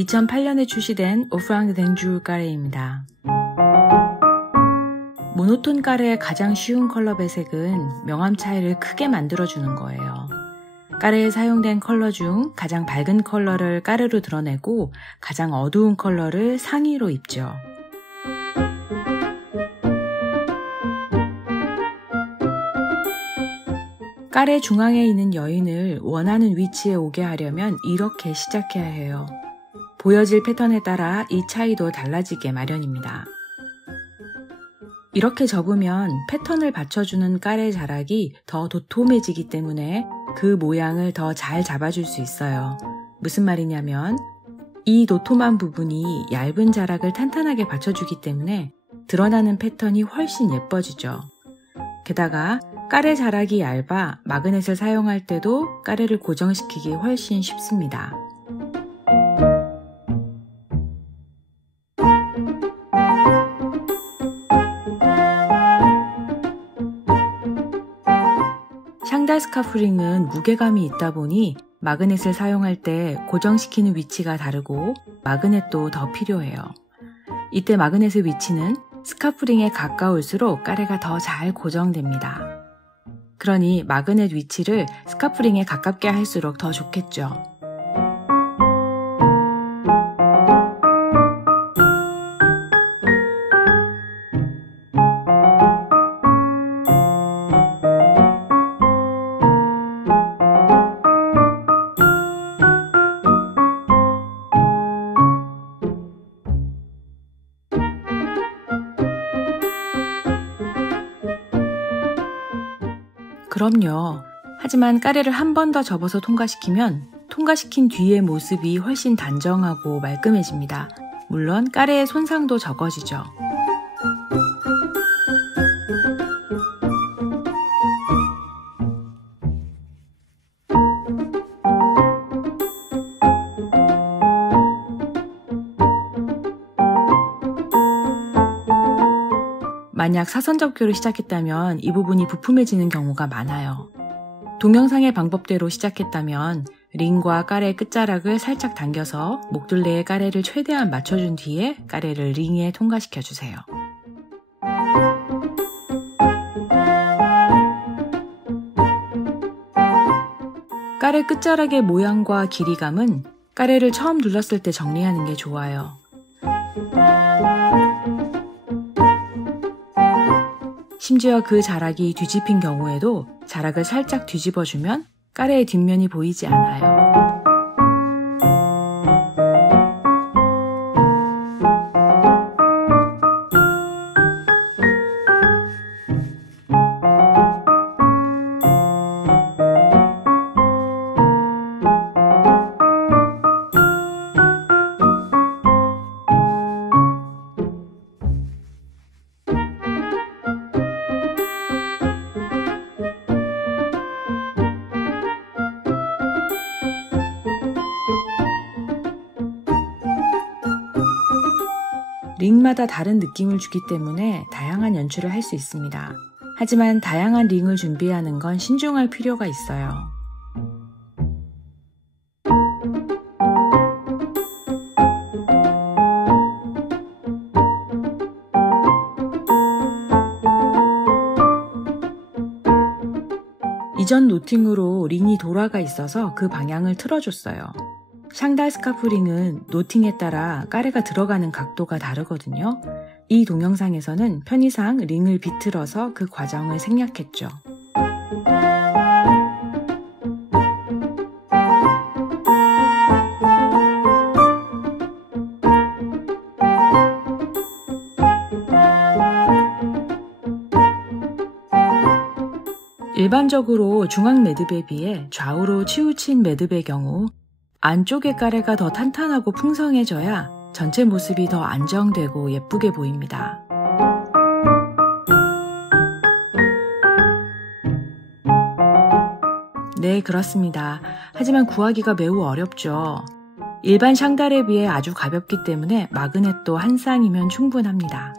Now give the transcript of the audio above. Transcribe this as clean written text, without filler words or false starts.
2008년에 출시된 오프랑 댕주 까레입니다. 모노톤 까레의 가장 쉬운 컬러 배색은 명암 차이를 크게 만들어주는 거예요. 까레에 사용된 컬러 중 가장 밝은 컬러를 까레로 드러내고 가장 어두운 컬러를 상의로 입죠. 까레 중앙에 있는 여인을 원하는 위치에 오게 하려면 이렇게 시작해야 해요. 보여질 패턴에 따라 이 차이도 달라지게 마련입니다. 이렇게 접으면 패턴을 받쳐주는 까레 자락이 더 도톰해지기 때문에 그 모양을 더 잘 잡아줄 수 있어요. 무슨 말이냐면 이 도톰한 부분이 얇은 자락을 탄탄하게 받쳐주기 때문에 드러나는 패턴이 훨씬 예뻐지죠. 게다가 까레 자락이 얇아 마그넷을 사용할 때도 까레를 고정시키기 훨씬 쉽습니다. 샹달 스카프링은 무게감이 있다 보니 마그넷을 사용할 때 고정시키는 위치가 다르고 마그넷도 더 필요해요. 이때 마그넷의 위치는 스카프링에 가까울수록 까레가 더 잘 고정됩니다. 그러니 마그넷 위치를 스카프링에 가깝게 할수록 더 좋겠죠. 그럼요. 하지만 까레를 한 번 더 접어서 통과시키면 통과시킨 뒤의 모습이 훨씬 단정하고 말끔해집니다. 물론 까레의 손상도 적어지죠. 만약 사선 접기로 시작했다면 이 부분이 부품해지는 경우가 많아요. 동영상의 방법대로 시작했다면 링과 까레 끝자락을 살짝 당겨서 목둘레의 까레를 최대한 맞춰준 뒤에 까레를 링에 통과시켜주세요. 까레 끝자락의 모양과 길이감은 까레를 처음 눌렀을 때 정리하는 게 좋아요. 심지어 그 자락이 뒤집힌 경우에도 자락을 살짝 뒤집어주면 까레의 뒷면이 보이지 않아요. 링마다 다른 느낌을 주기 때문에 다양한 연출을 할 수 있습니다. 하지만 다양한 링을 준비하는 건 신중할 필요가 있어요. 이전 노팅으로 링이 돌아가 있어서 그 방향을 틀어줬어요. 샹달 스카프링은 노팅에 따라 까레가 들어가는 각도가 다르거든요. 이 동영상에서는 편의상 링을 비틀어서 그 과정을 생략했죠. 일반적으로 중앙 매듭에 비해 좌우로 치우친 매듭의 경우 안쪽의 까레가 더 탄탄하고 풍성해져야 전체 모습이 더 안정되고 예쁘게 보입니다. 네, 그렇습니다. 하지만 구하기가 매우 어렵죠. 일반 샹달에 비해 아주 가볍기 때문에 마그넷도 한 쌍이면 충분합니다.